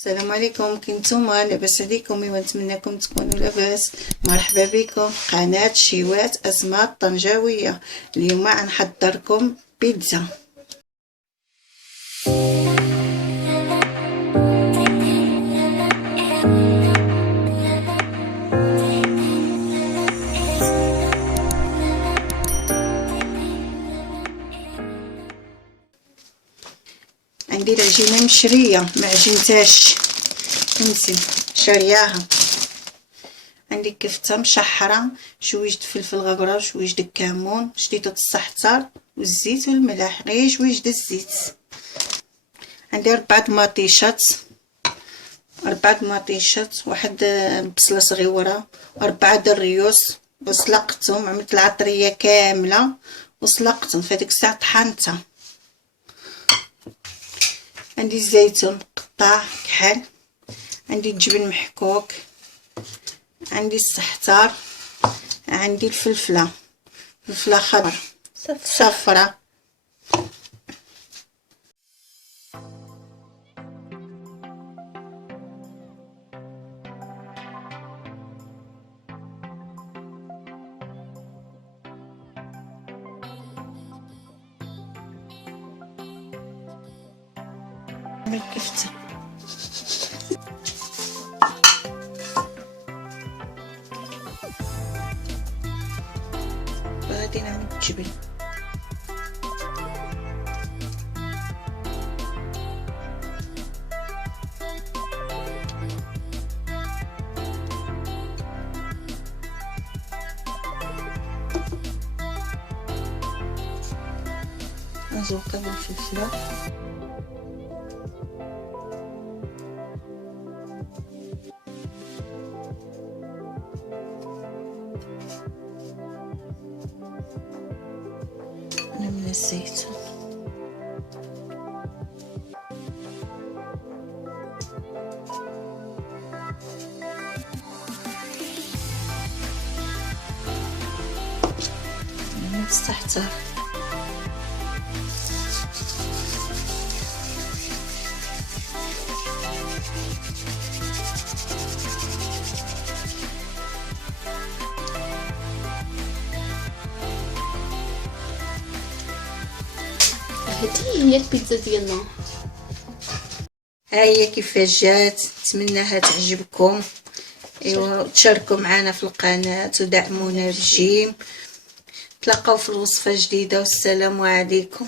السلام عليكم، كي نتوما لاباس عليكم؟ ونتمنىكم تكونوا لاباس. مرحبا بكم في قناه شيوات ازمات طنجاويه. اليوم غنحضركم بيتزا. عندي العجينه مشريه ما عجنتهاش، فهمتي، شارياها. عندي الكفته مشحره، شويه فلفل غبره وشويه د الكمون، شديده الزعتر والزيت والملح، غير شويه د الزيت. عندي 4 مطيشات، واحد بصله صغيره، 4 د الريوس وسلقتهم، عملت العطريه كامله وسلقتهم. في هذيك الساعه طحنتها. عندي الزيتون قطع كحل، عندي الجبن محكوك، عندي الزعتر، عندي الفلفله خضر صفرة. الكفتة غادي نعمل الجبن. نزوقها بالفلفله، من الزيتون، من الزعتر، هذه هي البيتزا ديالنا. ها هي كيفاش جات، نتمنىها تعجبكم. ايوا تشاركوا معنا في القناه ودعمونا بالجيم. تلاقاو في الوصفه جديده والسلام عليكم.